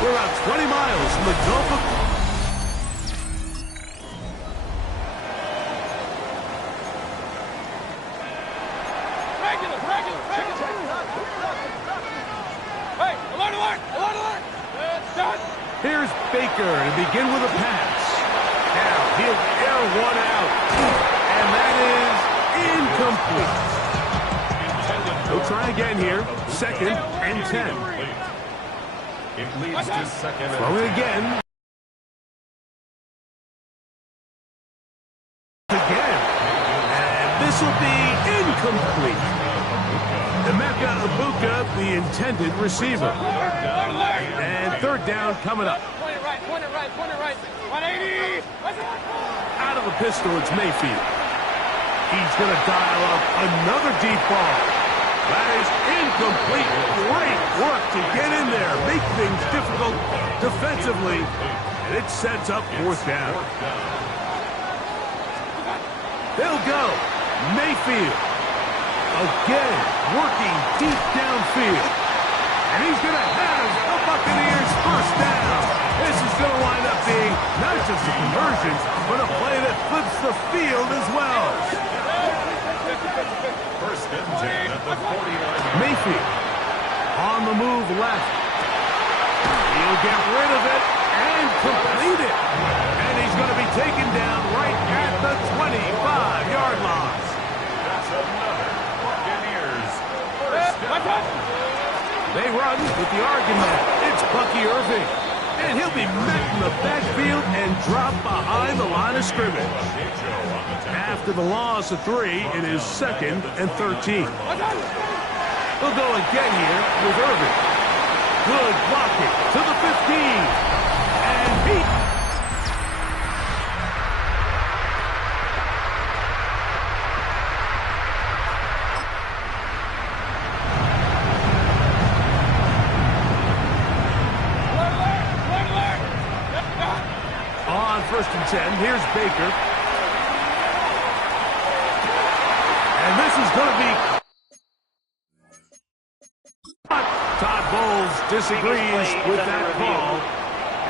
We're about 20 miles from the Gulf of... Hey, alert, alert, alert, alert! Here's Baker to begin with a pass. Now he'll air one out. And that is incomplete. He'll try again here. 2nd and 10. It leads to 2nd and 10. Throw it again. Again. And this will be incomplete. Emeka Ibuka, the intended receiver. And 3rd down coming up. Point it right, point it right, point it right. 180! Out of the pistol, it's Mayfield. He's going to dial up another deep ball. That is incomplete. Great work to get in there, make things difficult defensively, and it sets up 4th down. They'll go. Mayfield. Again, working deep downfield. And he's going to have the Buccaneers 1st down. This is going to wind up being not just a conversion, but a play that flips the field as well. 1st and 10 at the 49. Mayfield on the move left. He'll get rid of it and complete it. And he's going to be taken down right at the 25-yard line. That's another Buccaneers 1st down. They run with the argument. It's Bucky Irving. And he'll be met in the backfield and dropped behind the line of scrimmage. After the loss of 3, it is 2nd and 13. We'll go again here with Irving. Good blocking to the 15. And he... On 1st and 10, here's Baker. And this is going to be... Todd Bowles disagrees with that call.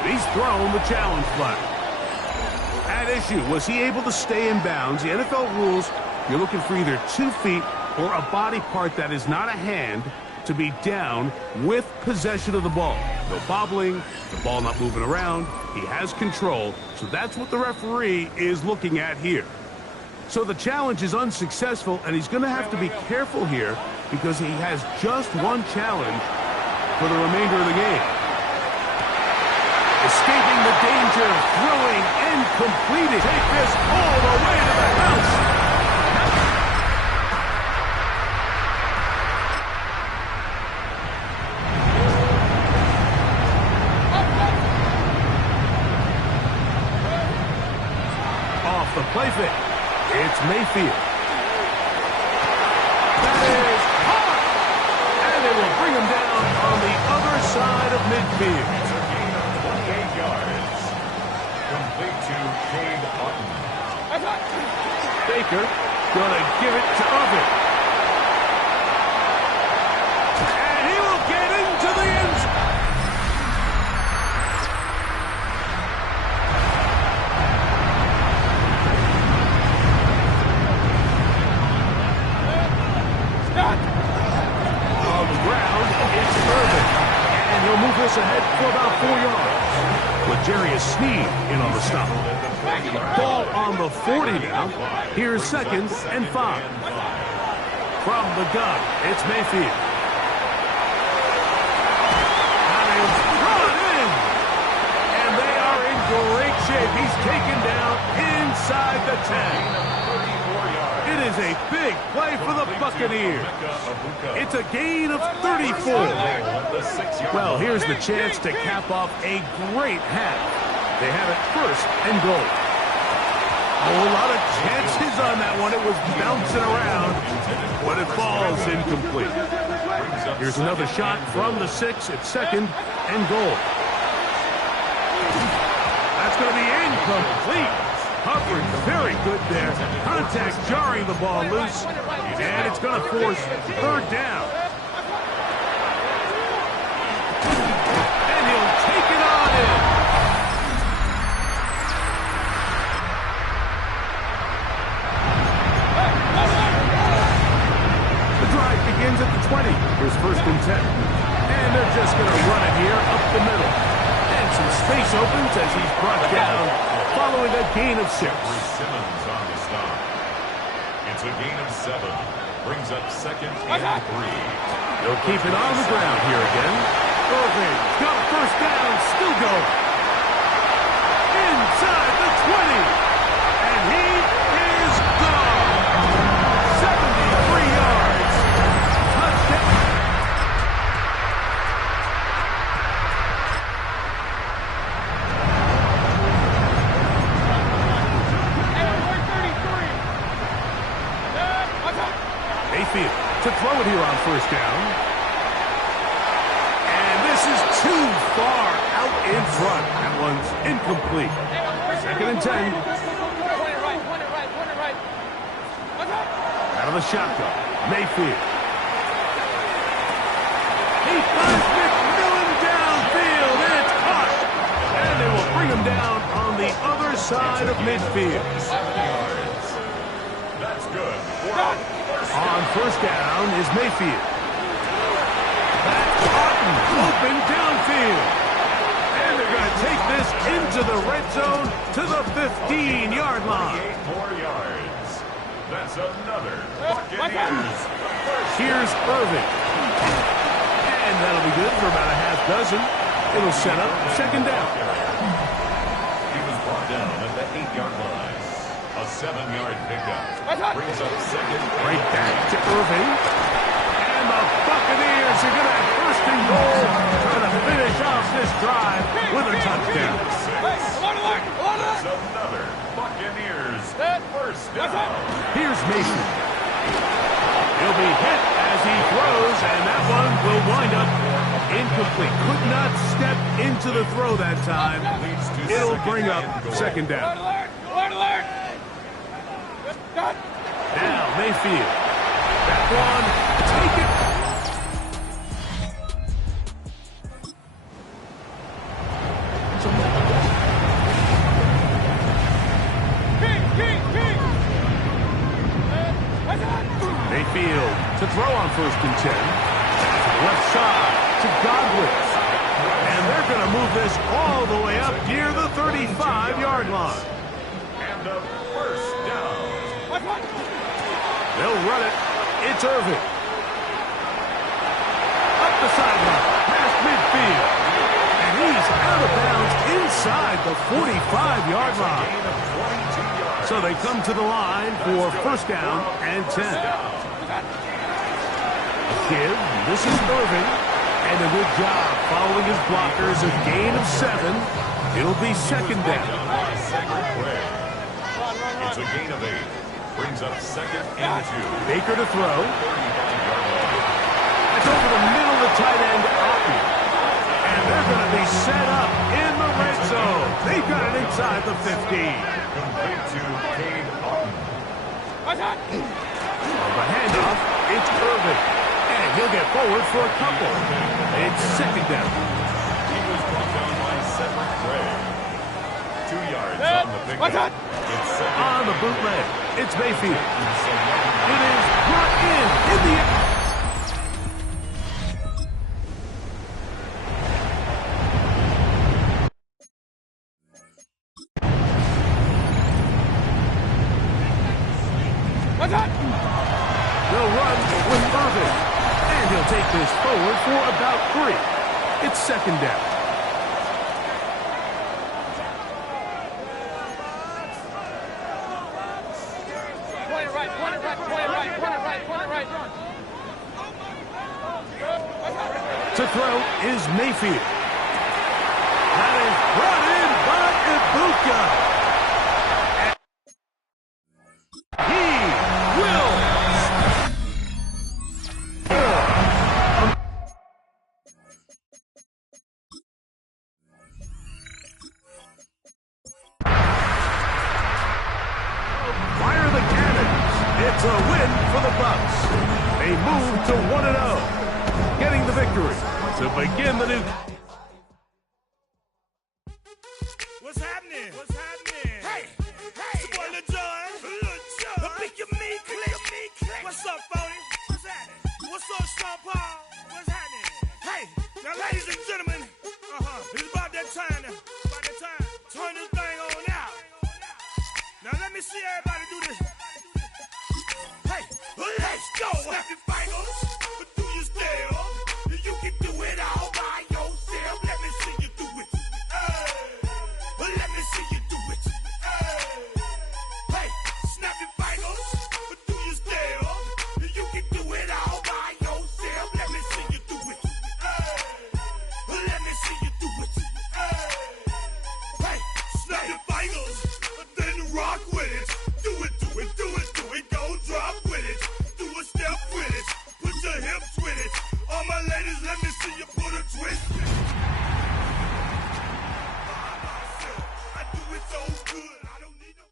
And he's thrown the challenge flag. At issue, was he able to stay in bounds? The NFL rules, you're looking for either 2 feet or a body part that is not a hand to be down with possession of the ball. No bobbling, the ball not moving around. He has control, so that's what the referee is looking at here. So the challenge is unsuccessful, and he's going to have to be careful here because he has just one challenge for the remainder of the game. Escaping the danger, throwing and completing. Take this all the way to the house. The play fake. It's Mayfield. That is hard. And they will bring him down on the other side of midfield. It's a gain of 28 yards. Complete to Cade Otton. Baker going to give it to Irving. And he will get into the end zone. This ahead for about 4 yards. L'Jarius Sneed in on the stop. Ball on the 40 now. Here's 2nd and 5. From the gun, it's Mayfield. And it's brought in. And they are in great shape. He's taken down inside the 10. It is a big play for the Buccaneers. It's a gain of 34. Well, here's the chance to cap off a great half. They have it 1st and goal. A lot of chances on that one. It was bouncing around, but it falls incomplete. Here's another shot from the 6. It's 2nd and goal. That's going to be incomplete. Hubbard, very good there. Contact jarring the ball loose. And it's going to force 3rd down. And he'll take is 1st and 10. And they're just going to run it here up the middle. And some space opens as he's brought down following a gain of 6. Simmons on the stop. It's a gain of 7. Brings up 2nd and 3. They'll keep it on the ground here again. Irving's got a 1st down, still going. Inside the 20. And he is gone. 73 yards. Touchdown. Mayfield to throw it here on 1st down. And this is too far out in front. That one's incomplete. 2nd and 10. Out of the shotgun. Mayfield. He finds McMillan downfield, and it's caught. And they will bring him down on the other side of midfield. 7 yards. That's good. On 1st down is Mayfield. That's Cotton open downfield. And they're going to take this into the red zone to the 15-yard line. 8 more yards. That's another Buccaneers. Here's Irving. And that'll be good for about a half dozen. It'll set up 2nd down. He was brought down at the 8-yard line. A 7-yard pickup. Brings up 2nd. Right back to Irving. And the Buccaneers are going to have 1st and goal. Trying to finish off this drive with a touchdown. That's another Buccaneers 1st down. Here's Mason. He'll be hit as he throws, and that one will wind up incomplete. Could not step into the throw that time. It'll bring up 2nd down. Now Mayfield. That one, take it. Mayfield to throw on 1st and 10. Left side to Godwin. And they're going to move this all the way up near the 35-yard line. And a 1st down. They'll run it. It's Irving. Up the sideline, past midfield. And he's out of bounds inside the 45-yard line. So they come to the line for 1st down and 10. Give, this is Irving. And a good job following his blockers. A gain of 7. It'll be 2nd down. It's a gain of 8. Brings up 2nd and 2. Baker to throw. It's over the middle of the tight end, Otten. And they're going to be set up in the red zone. They've got it inside the 15. Complete to Cade Otten. On the handoff, it's Irving. And he'll get forward for a couple. It's 2nd down. He was brought down by Cedric Gray. 2 yards on the pickup. It's 2nd. On the bootleg, it's Mayfield. It is brought in the... They'll run with Irving. And he'll take this forward for about 3. It's 2nd down. To throw is Mayfield. That is brought in by Ibuka. He will fire the cannons. It's a win for the Bucs. They move to 1-0, getting the victory to begin the new. What's happening? What's happening? Hey, it's your boy Lil Jon. Pick your meat click. What's up, Phony? What's happening? What's up, Sean Paul? What's happening? Hey, now ladies and gentlemen, it's about that time now. About that time. Turn this thing on out. Now let me see everybody do this. Hey, let's go. Snap your fingers, but do you still? You can do it all by yourself. Let me see you do it. Let me see you do it. Hey, snap your fingers, but do you still? You can do it all by yourself. Let me see you do it. Let me see you do it. Hey, snap your fingers, then rock with it. Do it, do it, do it, do it. Go drop with it. Do a step with it. Put your hips with it. All my ladies, let me see you put a twist in it. I do it so good. I don't need no.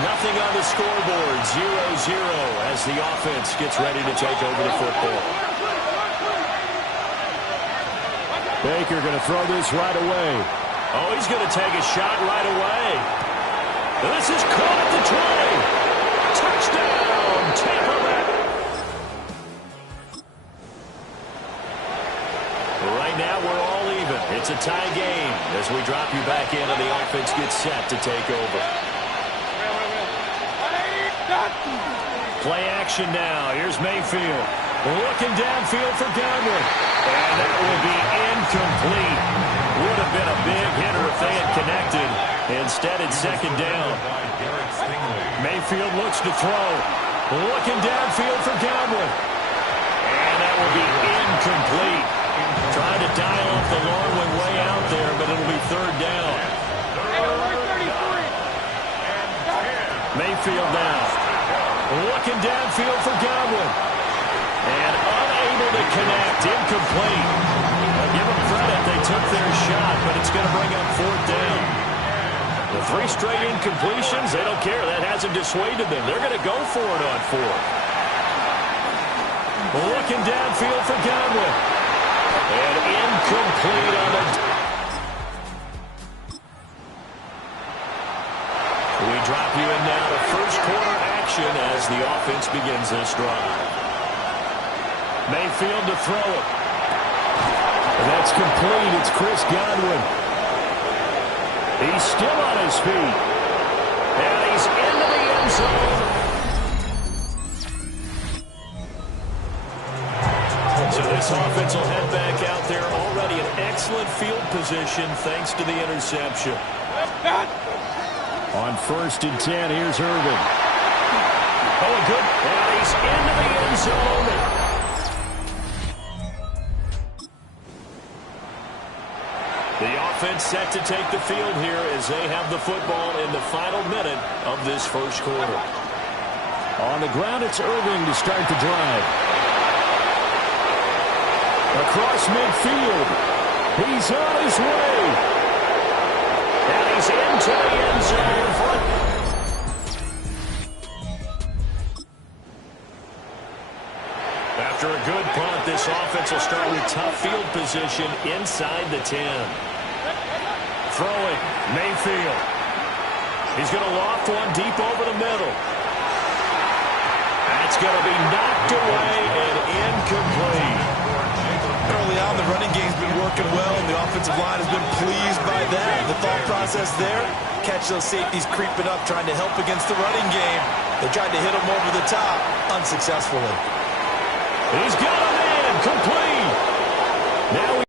Nothing on the scoreboard, 0-0 as the offense gets ready to take over the football. Baker going to throw this right away. Oh, he's going to take a shot right away. This is caught at the 20. Touchdown, Tampa Bay. Right now, we're all even. It's a tie game as we drop you back in and the offense gets set to take over. Play action now. Here's Mayfield. Looking downfield for Godwin. And that will be incomplete. Would have been a big hitter if they had connected. Instead, it's second down. Mayfield looks to throw. Looking downfield for Godwin. And that will be incomplete. Trying to dial up the long one way out there, but it'll be third down. Mayfield now. Looking downfield for Godwin. And unable to connect. Incomplete. I'll give them credit. They took their shot, but it's going to bring up fourth down. The 3 straight incompletions, they don't care. That hasn't dissuaded them. They're going to go for it on fourth. Looking downfield for Godwin. And incomplete on the... We drop you in now to first quarter action as the offense begins this drive. Mayfield to throw it. And that's complete. It's Chris Godwin. He's still on his feet. And he's into the end zone. So this offense will head back out there already in excellent field position thanks to the interception. On 1st and 10, here's Irvin. Oh, good. And he's into the end zone. The offense set to take the field here as they have the football in the final minute of this first quarter. On the ground, it's Irving to start the drive. Across midfield. He's on his way. And he's into the end zone. After a good punt, this offense will start with tough field position inside the 10. Throwing, Mayfield. He's going to loft one deep over the middle. That's going to be knocked away and incomplete. Early on, the running game's been working well, and the offensive line has been pleased by that. The thought process there, catch those safeties creeping up, trying to help against the running game. They tried to hit them over the top, unsuccessfully. He's got him in, complete. Now we...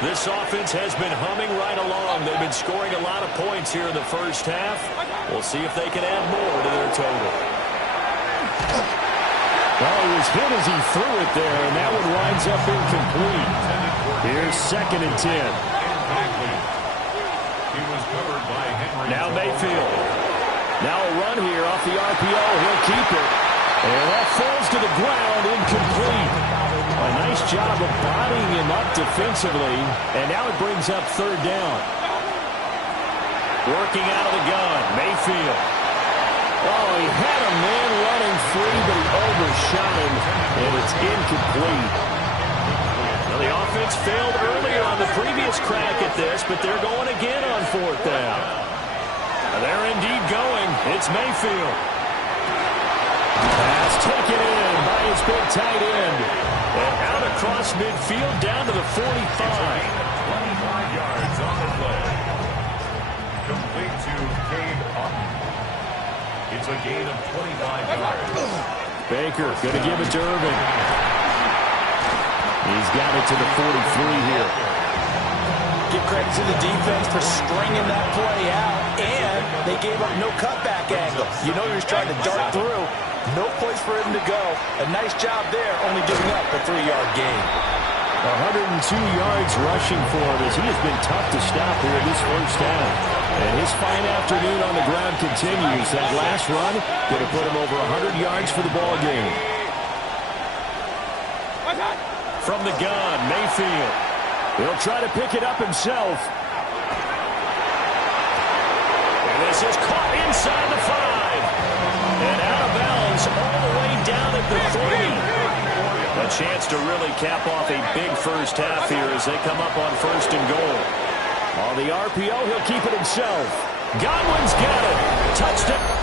This offense has been humming right along. They've been scoring a lot of points here in the first half. We'll see if they can add more to their total. Well, he was hit as he threw it there, and that one winds up incomplete. Here's 2nd and 10. Now Mayfield. Now a run here off the RPO. He'll keep it. And that falls to the ground, incomplete. A nice job of bodying him up defensively. And now it brings up third down. Working out of the gun, Mayfield. Oh, he had a man running free, but he overshot him, and it's incomplete. Well, the offense failed earlier on the previous crack at this, but they're going again on 4th down. They're indeed going. It's Mayfield. Pass taken in by his big tight end. And out across midfield down to the 45. 25 yards on the play. Complete to Cade Otton. It's a gain of 25 yards. Baker going to give it to Irvin. He's got it to the 43 here. Give credit to the defense for stringing that play out, and they gave up no cutback angle. You know he was trying to dart through. No place for him to go. A nice job there, only giving up a 3-yard gain. 102 yards rushing for him as he has been tough to stop here this first down. And his fine afternoon on the ground continues. That last run going to put him over 100 yards for the ball game. From the gun, Mayfield. He'll try to pick it up himself. And this is caught inside the 5. And out of bounds all the way down at the 3. A chance to really cap off a big first half here as they come up on 1st and goal. On the RPO, he'll keep it himself. Godwin's got it. Touchdown.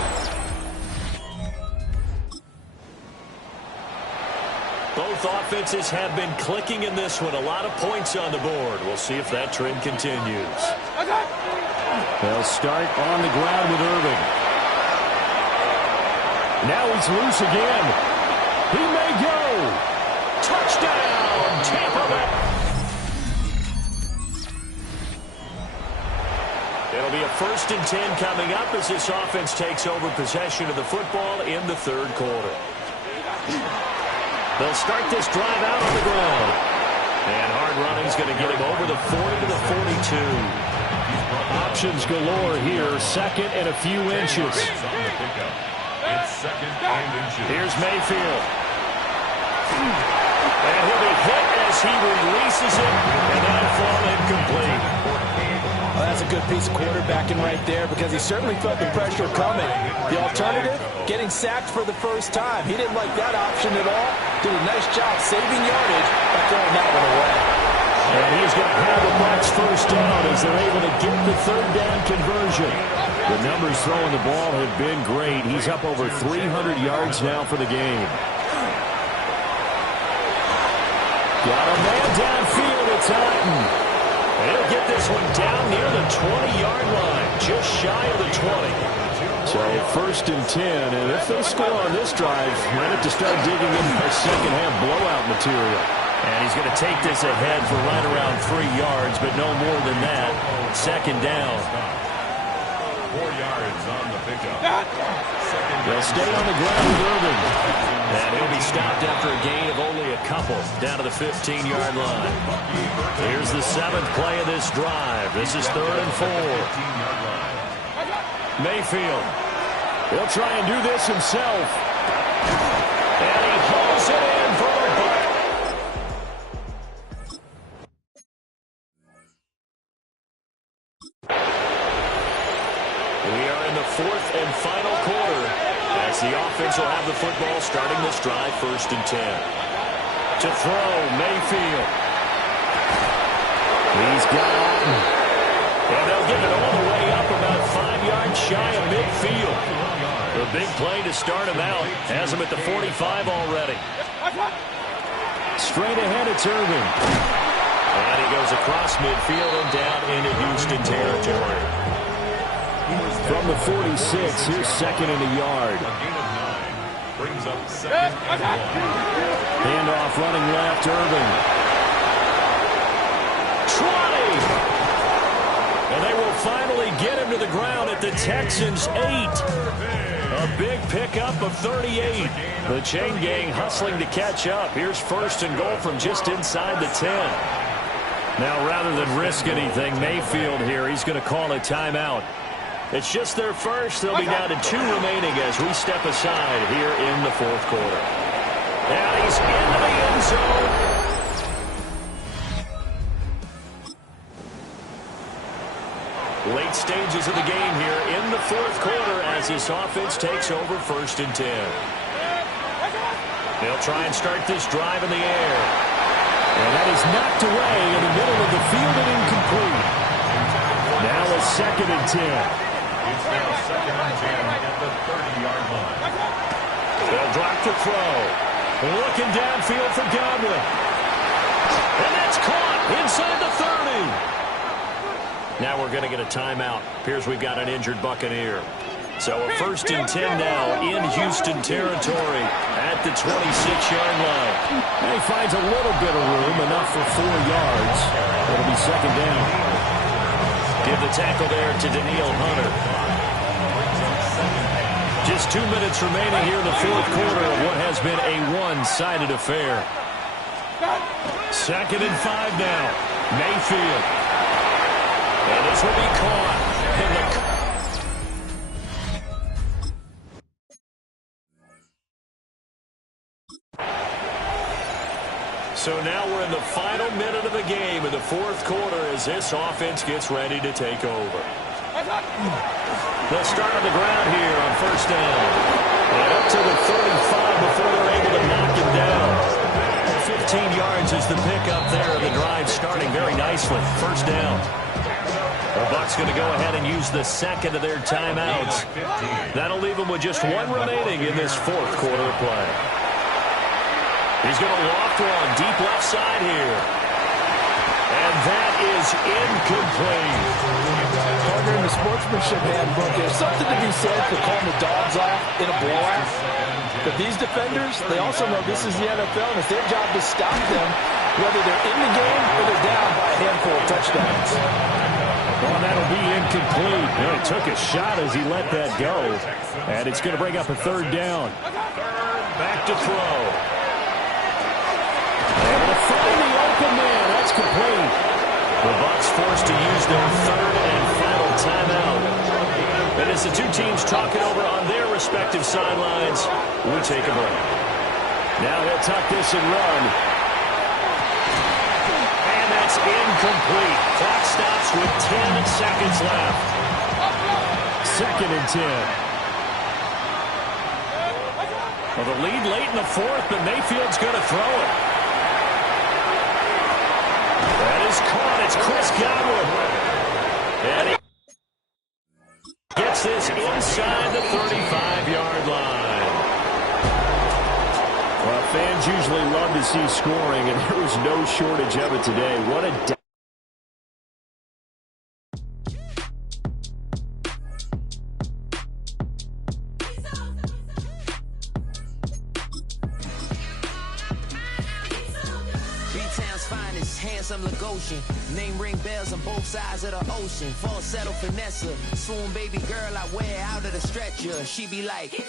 Both offenses have been clicking in this one. A lot of points on the board. We'll see if that trend continues. They'll start on the ground with Irving. Now he's loose again. He may go. Touchdown, Tampa Bay. It'll be a 1st and 10 coming up as this offense takes over possession of the football in the 3rd quarter. They'll start this drive out on the ground. And hard running's going to get him over the 40 to the 42. Options galore here. 2nd and a few inches. Here's Mayfield. And he'll be hit as he releases it. And that'll fall incomplete. Well, that's a good piece of quarterbacking right there because he certainly felt the pressure coming. The alternative, getting sacked for the first time. He didn't like that option at all. Did a nice job saving yardage by throwing that one away. And he's going to have the Bucs 1st down as they're able to get the 3rd down conversion. The numbers throwing the ball have been great. He's up over 300 yards now for the game. Got a man downfield. It's Otton. He'll get this one down near the 20-yard line, just shy of the 20. So 1st and 10, and if they score on this drive, might have to start digging in their second-half blowout material. And he's going to take this ahead for right around 3 yards, but no more than that. 2nd down. 4 yards on the pickup. They'll stay on the ground with Irving. And he'll be stopped after a gain of only a couple down to the 15-yard line. Here's the 7th play of this drive. This is 3rd and 4. Mayfield. He'll try and do this himself. And he hauls it in for the Bucs. We are in the 4th and final quarter as the offense will have the football starting this drive 1st and 10. To throw, Mayfield. He's got Otton. And they'll get it all the way up about 5 yards shy of midfield. The big play to start him out. Has him at the 45 already. Straight ahead, it's Irving. And he goes across midfield and down into Houston territory. From the 46, here's 2nd and a yard. Brings up 2nd and 1. Handoff running left, Irving. 20! And they will finally get him to the ground at the Texans' 8. A big pickup of 38. The chain gang hustling to catch up. Here's 1st and goal from just inside the 10. Now, rather than risk anything, Mayfield here, he's going to call a timeout. It's just their first. They'll be down to 2 remaining as we step aside here in the 4th quarter. And he's into the end zone. Late stages of the game here in the 4th quarter as this offense takes over 1st and 10. They'll try and start this drive in the air. And that is knocked away in the middle of the field and incomplete. Now a 2nd and 10. It's now 2nd and 10 at the 30-yard line. They'll drop to throw. Looking downfield for Godwin. And that's caught inside the 30. Now we're going to get a timeout. Appears we've got an injured Buccaneer. So a 1st and 10 now in Houston territory at the 26-yard line. And he finds a little bit of room, enough for 4 yards. It'll be 2nd down. Give the tackle there to Danielle Hunter. Just 2 minutes remaining here in the 4th quarter of what has been a one-sided affair. 2nd and 5 now. Mayfield. And this will be caught. So now we're in the final minute of the game in the 4th quarter as this offense gets ready to take over. They'll start on the ground here on 1st down. And up to the 35 before they're able to knock him down. 15 yards is the pickup there. The drive starting very nicely. 1st down. The Bucs going to go ahead and use the 2nd of their timeouts. That'll leave them with just 1 remaining in this 4th quarter of play. He's going to loft one deep left side here. And that is incomplete. Partner, in the sportsmanship handbook, there's something to be said for calling the dogs off in a blowout. But these defenders, they also know this is the NFL, and it's their job to stop them, whether they're in the game or they're down by a handful of touchdowns. Well, that'll be incomplete. He took a shot as he let that go. And it's going to bring up a 3rd down. Back to throw. Able to find the open man. That's complete. The Bucs forced to use their 3rd and final timeout. And as the 2 teams talk it over on their respective sidelines, we take a break. Now he'll tuck this and run. And that's incomplete. Clock stops with 10 seconds left. 2nd and 10. Well, the lead late in the 4th, but Mayfield's going to throw it. That is caught. It's Chris Godwin. And he gets this inside the 35-yard line. Well, fans usually love to see scoring, and there was no shortage of it today. What a... Handsome Lagosian, name ring bells on both sides of the ocean. Falsetto Vanessa, swoon baby girl I wear out of the stretcher. She be like, you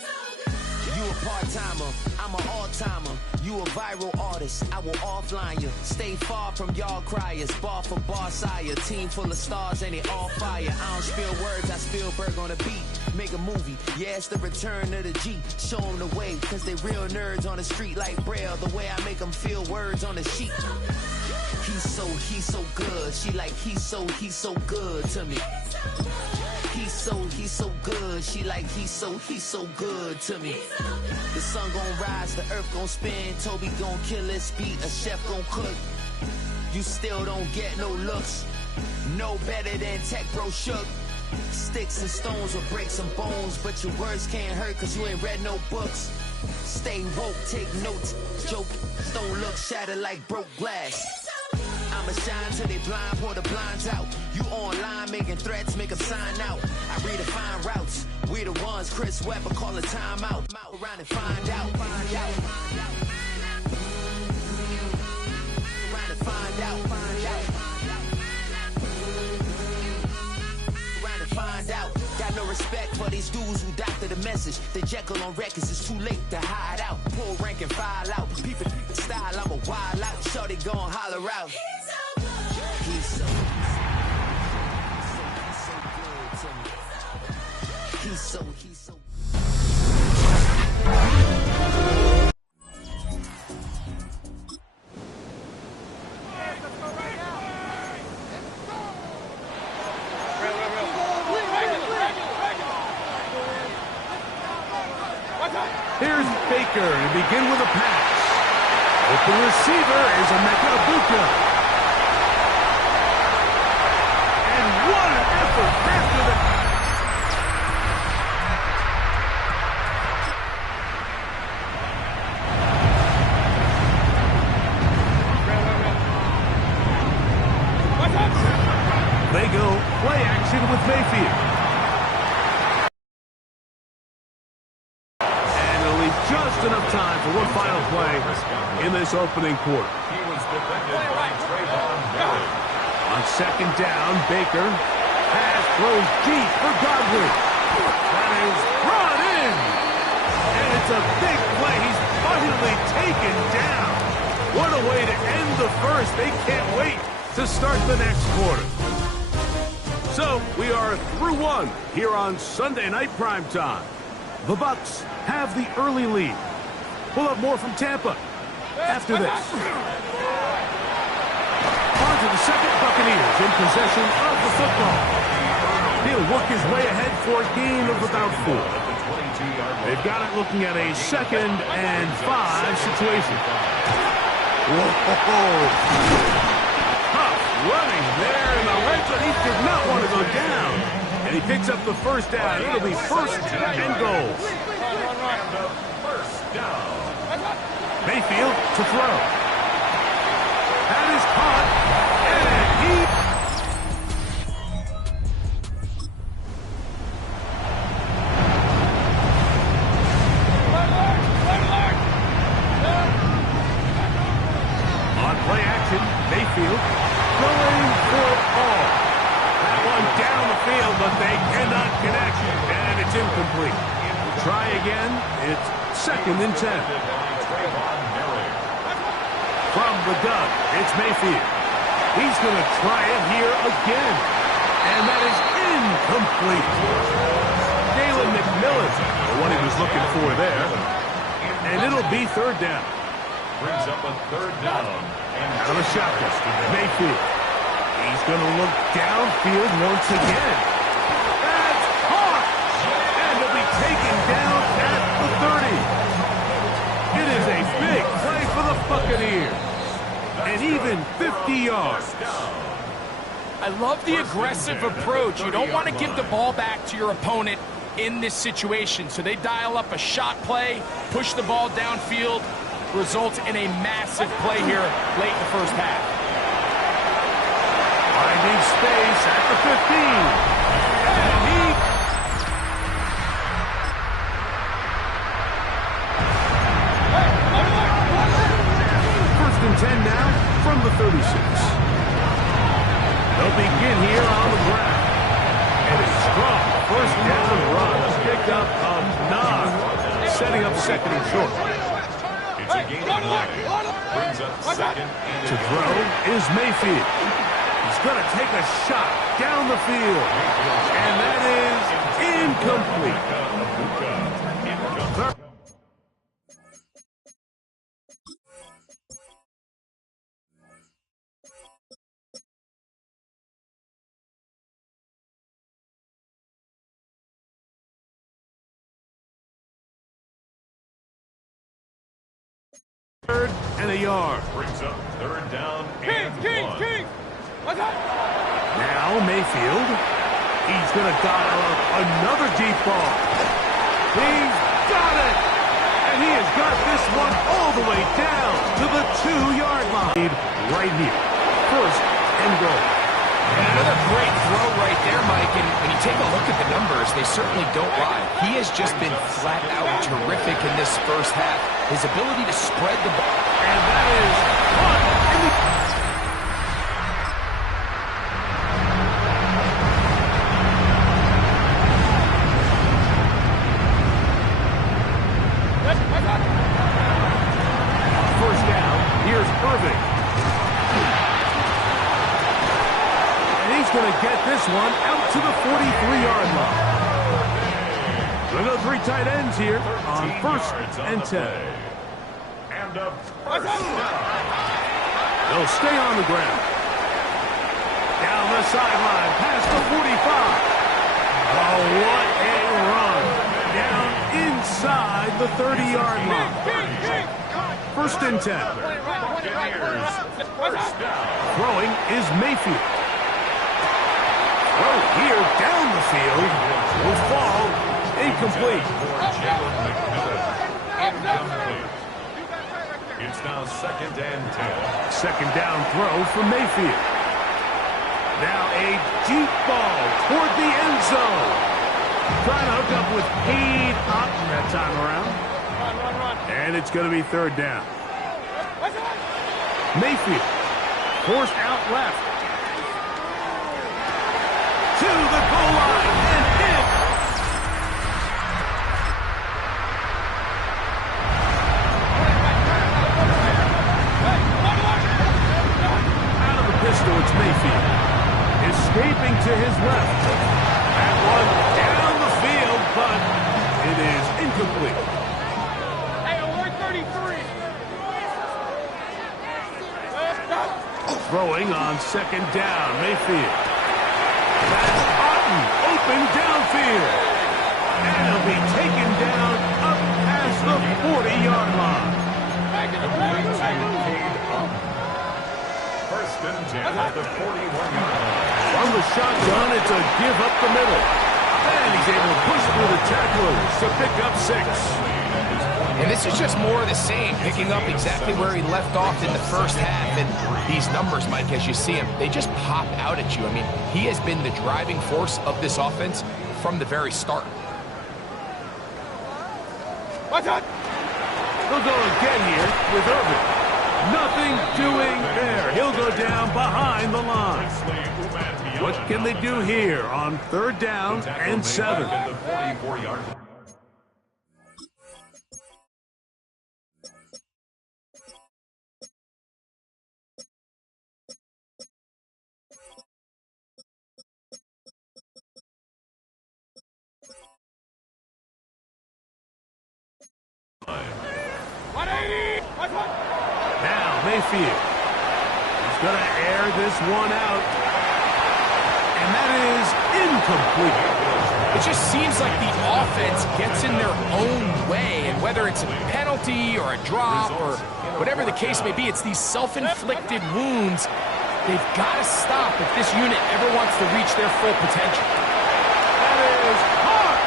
a part-timer, I'm an all-timer. You a viral artist, I will offline you. Stay far from y'all criers, bar for bar sire. Team full of stars and they all fire. I don't spill words, I Spielberg on the beat. Make a movie, yeah, it's the return of the G. Show them the way, cause they real nerds on the street like Braille. The way I make them feel words on the sheet. He's so good. She like, he's so good to me. He's so good. She like, he's so good to me. The sun gon' rise, the earth gon' spin. Toby gon' kill this beat, a chef gon' cook. You still don't get no looks. No better than Tech Bro Shook. Sticks and stones will break some bones, but your words can't hurt cause you ain't read no books. Stay woke, take notes. Joke, don't look shattered like broke glass. I'ma shine till they blind, pour the blinds out. You online making threats, make them sign out. I redefine routes. We the ones Chris Webber call a timeout. Around and find out. Find out. Around and find out. Find out. Around and find out. Got no respect for these dudes who doctor the message. The Jekyll on records, it's too late to hide out. Pull rank and file out. People style, I'm a wild out. Shorty gon' holler out. He's so good to me. He's so Here's Baker to begin with a pass. Open receiver is a Mekabuka. And what an effort after the... They go play action with Mayfield. And it'll leave just enough time for one final play in this opening quarter. He was defended by Trayvon Merritt. On second down, Baker pass throws deep for Godwin. That is brought in. And it's a big play. He's finally taken down. What a way to end the first. They can't wait to start the next quarter. So, we are through one here on Sunday Night Primetime. The Bucs have the early lead. We'll have more from Tampa after this. On to the second, Buccaneers in possession of the football. He'll work his way ahead for a gain of about 4. They've got it looking at a 2nd and 5 situation. Whoa! Running there in the red zone. He did not want to go down. And he picks up the first down. It'll be 1st and goal. First down. Mayfield to throw. That is caught. And he... On play action, Mayfield going for all. That one down the field, but they cannot connect. And it's incomplete. Try again. It's 2nd and 10. From the gun, it's Mayfield. He's going to try it here again. And that is incomplete. Jalen McMillan, the one he was looking for there. And it'll be 3rd down. Brings up a 3rd down. Out of the shotgun, Mayfield. He's going to look downfield once again. That's caught! And he'll be taken down at the 30. It is a big play for the Buccaneers. And even 50 yards. I love the aggressive approach. You don't want to give the ball back to your opponent in this situation. So they dial up a shot play, push the ball downfield, results in a massive play here late in the first half. Finding space at the 15. And he... First and 10 now from the 36. They'll begin here on the ground. And a strong first down run picked up a nod, setting up 2nd and short. It's a gain of 9. Brings up 2nd and To throw is Mayfield. He's going to take a shot down the field. And that is incomplete. Third and a yard. Brings up 3rd down and 1. Now Mayfield. He's going to dial up another deep ball. He's got it. And he has got this one all the way down to the 2-yard line. Right here. 1st and goal. And another great throw right there, Mike. And when you take a look at the numbers, they certainly don't lie. He has just been flat out terrific in this first half. His ability to spread the ball. And that is caught in the... First down, here's Irving. And he's going to get this one out to the 43-yard line. We'll go 3 tight ends here on 1st and 10. And a first down. They'll stay on the ground. Down the sideline, past the 45. Oh, what a run. Down inside the 30-yard line. First and 10. Buccaneers, first down. Throwing is Mayfield. Throw here down the field will fall incomplete. Incomplete. It's now second and 10. Second down throw for Mayfield. Now a deep ball toward the end zone. Trying to hook up with Cade Otton that time around. Run. And it's going to be third down. Mayfield forced out left. To the goal line and in. Out of the pistol, it's Mayfield. Escaping to his left. That one down the field, but it is incomplete. Hey, alert 33. Throwing on second down, Mayfield. That's Otton, open downfield. And he'll be taken down up past the 40-yard line. First and 10 at the 41-yard line. From the shotgun, it's a give up the middle. And he's able to push through the tacklers to pick up 6. And this is just more of the same, picking up exactly where he left off in the first half. And these numbers, Mike, as you see him, they just pop out at you. I mean, he has been the driving force of this offense from the very start. Watch out! He'll go again here with Irvin. Nothing doing there. He'll go down behind the line. What can they do here on third down and 7? At the 44-yard line. Now Mayfield. He's going to air this one out. And that is incomplete. It just seems like the offense gets in their own way, and whether it's a penalty or a drop or whatever the case may be, it's these self-inflicted wounds. They've got to stop if this unit ever wants to reach their full potential. That is hard.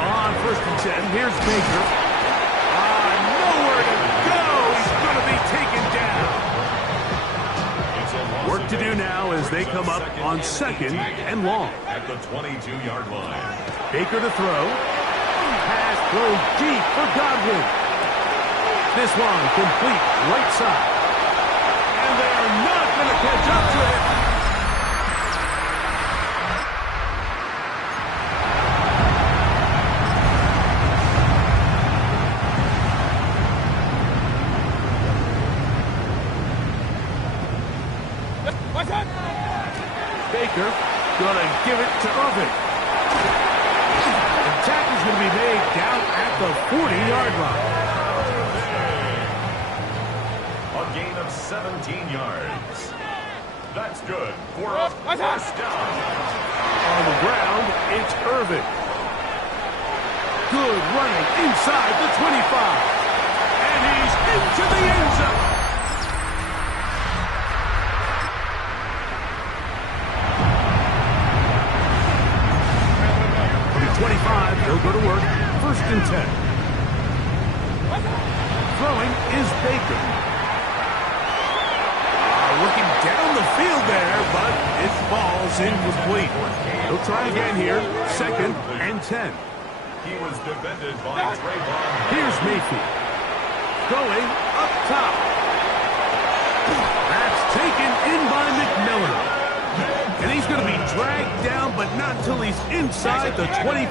And on first and 10, here's Baker. Nowhere to go. He's going to be taken down. Work to do now as they come up on second and long. At the 22-yard line. Baker to throw. Pass thrown deep for Godwin. This one complete right side. And they are not going to catch up to it. Baker going to give it to Irvin. The tackle's going to be made down at the 40-yard line. A gain of 17 yards. That's good for a first down. On the ground, it's Irvin. Good running inside the 25. And he's into the end zone. From the 25, he'll go to work. First and 10. Throwing is Baker. Looking down the field there, but it falls incomplete. He'll try again here. Second and 10. He was defended by Trayvon. Here's Mayfield. Going up top. That's taken in by McMillan. And he's going to be dragged down, but not until he's inside the 25.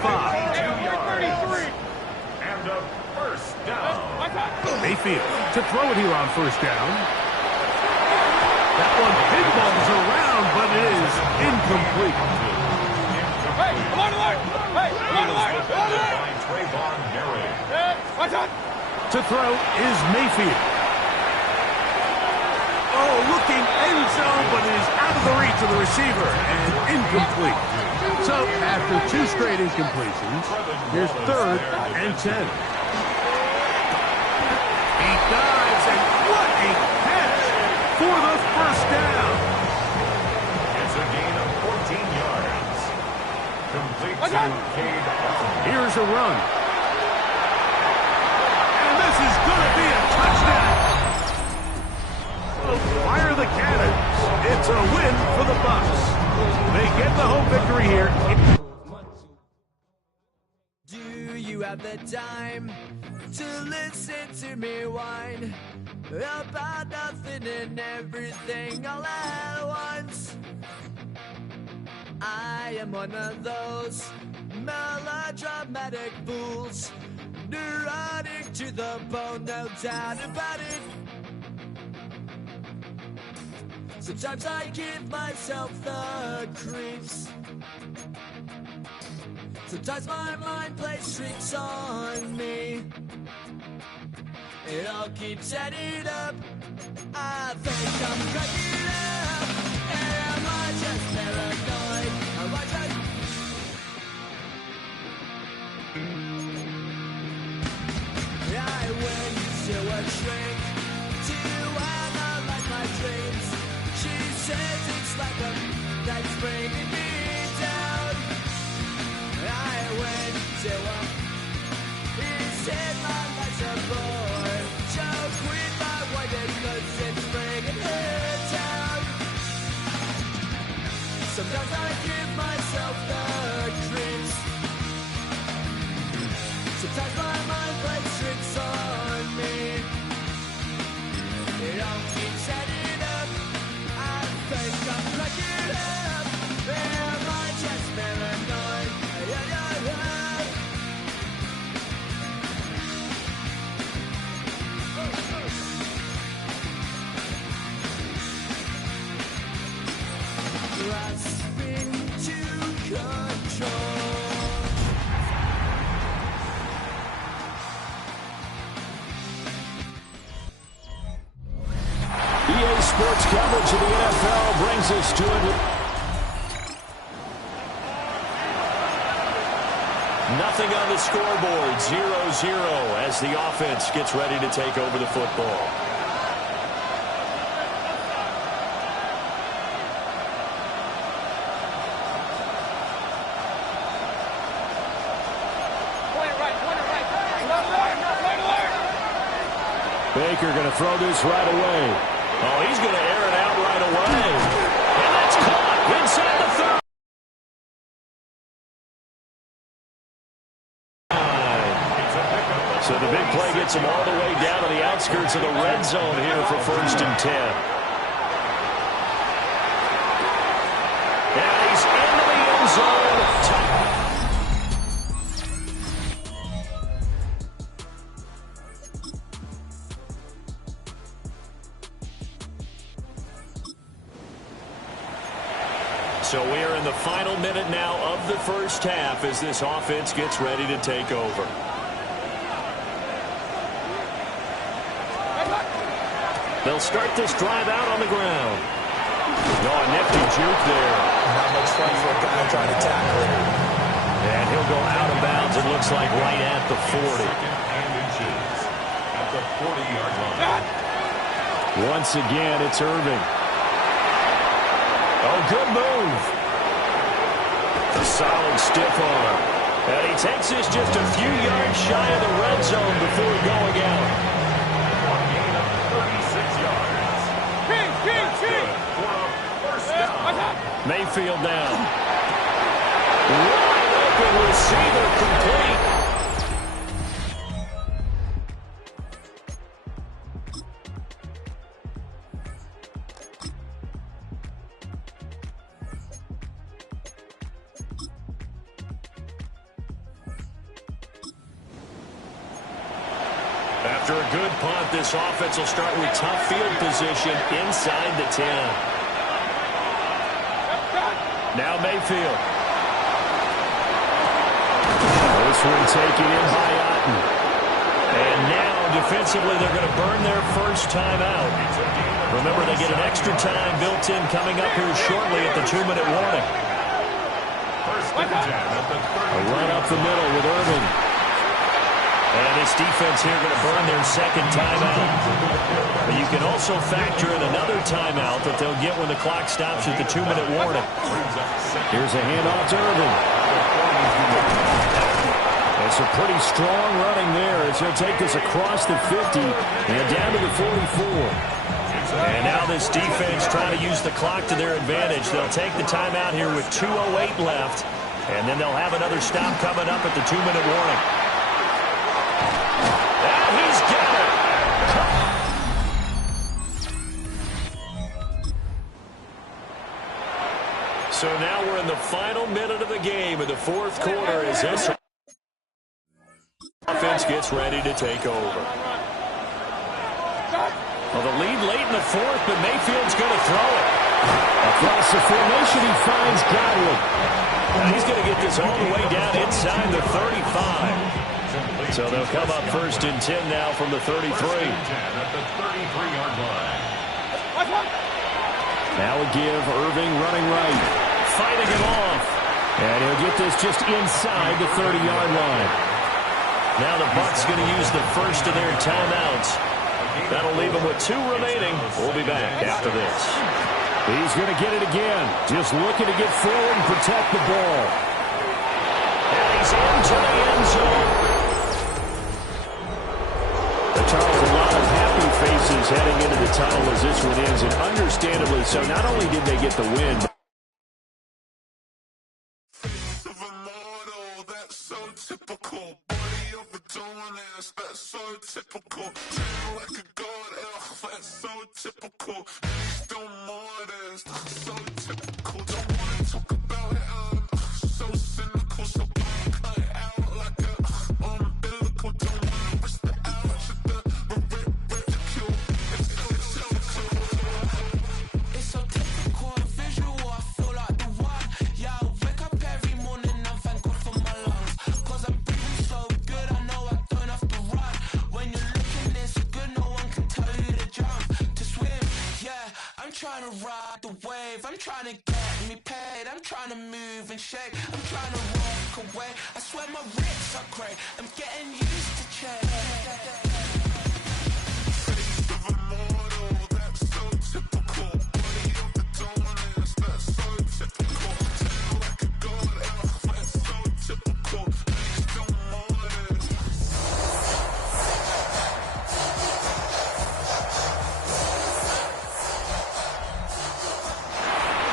33. And a first down. Mayfield to throw it here on first down. That one pinballs around, but it is incomplete. Hey, alert, alert! Hey, alert, alert! Defended by Trayvon Harry. Watch out! To throw is Mayfield. Oh, looking end zone, but it is out of the reach of the receiver and incomplete. So after 2 straight incompletions, here's 3rd and 10. He dives, and what a catch for the first down. It's a gain of 14 yards. Complete to Cade. Here's a run. And this is going to be a touchdown. So fire the cannons. It's a win for the Bucs. They get the home victory here. Do you have the time to listen to me whine about nothing and everything all at once? I am one of those melodramatic fools, neurotic to the bone, no doubt about it. Sometimes I give myself the creeps. Sometimes my mind plays tricks on me. It all keeps adding up. I think I'm cracking up. Am I just paranoid? Am I just... I went to a shrink to analyze my dreams. She says it's like a that's bringing me down. I went to a he said my life's a bore. Joke with my wife because it's bringing her down. Sometimes I give myself the creeps. Sometimes my mind plays tricks on me. It all keeps adding up. I think I'm cracking up. Am I just paranoid? Yeah, yeah, yeah. Grasping to control. EA Sports coverage of the NFL brings us to it. Nothing on the scoreboard, 0-0 as the offense gets ready to take over the football. Baker going to throw this right away. Oh, he's going to air it out right away. And that's caught inside the 30. So the big play gets him all the way down to the outskirts of the red zone here for 1st and 10. And he's into the end zone. So we are in the final minute now of the first half as this offense gets ready to take over. They'll start this drive out on the ground. Oh, a nifty juke there. Not much fun for a guy trying to tackle it. And he'll go out of bounds, it looks like, right at the 40. And inches at the 40-yard line. Once again, it's Irving. Oh, good move. A solid stiff arm. And he takes this just a few yards shy of the red zone before going out. One gain of 36 yards. For a first down. Mayfield down. Wide open receiver complete. After a good punt, this offense will start with tough field position inside the 10. Now Mayfield. This one taken in by Otten. And now defensively, they're going to burn their first timeout. Remember, they get an extra time built in coming up here shortly at the 2-minute warning. A run up the middle with Irving. And this defense here going to burn their second timeout. But you can also factor in another timeout that they'll get when the clock stops at the 2-minute warning. Here's a handoff to Irving. It's a pretty strong running there as he'll take this across the 50 and down to the 44. And now this defense trying to use the clock to their advantage. They'll take the timeout here with 2:08 left, and then they'll have another stop coming up at the 2-minute warning. And he's got it. So now we're in the final minute of the game in the fourth quarter as this offense gets ready to take over. Well, the lead late in the fourth, but Mayfield's going to throw it. Across the formation, he finds Godwin. Now he's going to get this all the way down inside the 35. So they'll come up first and 10 now from the 33. Now a give, Irving running right. Fighting him off. And he'll get this just inside the 30-yard line. Now the Bucs going to use the first of their timeouts. That'll leave him with 2 remaining. We'll be back after this. He's going to get it again. Just looking to get forward and protect the ball. And he's into the end zone. Charles, a lot of happy faces heading into the tunnel as this one ends, and understandably so. Not only did they get the win, but I'm trying to get me paid, I'm trying to move and shake, I'm trying to walk away. I swear my wrists are great, I'm getting used to change.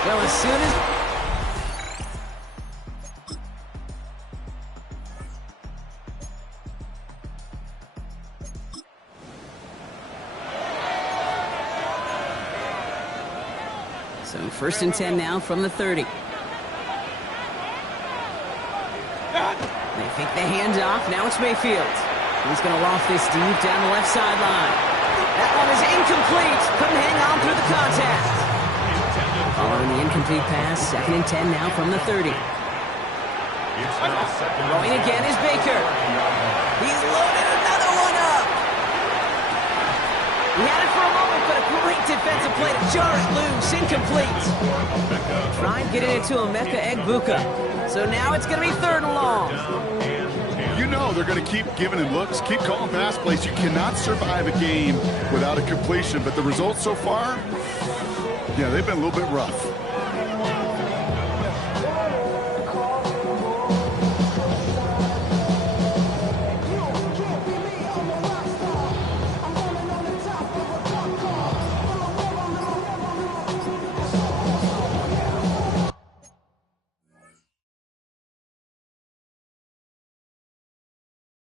Well, as soon as... So first and 10 now from the 30. They think the handoff. Now it's Mayfield. He's going to loft this deep down the left sideline. That one is incomplete. Couldn't hang on through the contact. Following the incomplete pass, second and 10 now from the 30. Going again is Baker. He's loaded another one up. He had it for a moment, but a great defensive play to jar it loose. Incomplete. Try and get it into Emeka Egbuka. So now it's going to be third and long. You know they're going to keep giving him looks, keep calling pass plays. You cannot survive a game without a completion, but the results so far, yeah, they've been a little bit rough.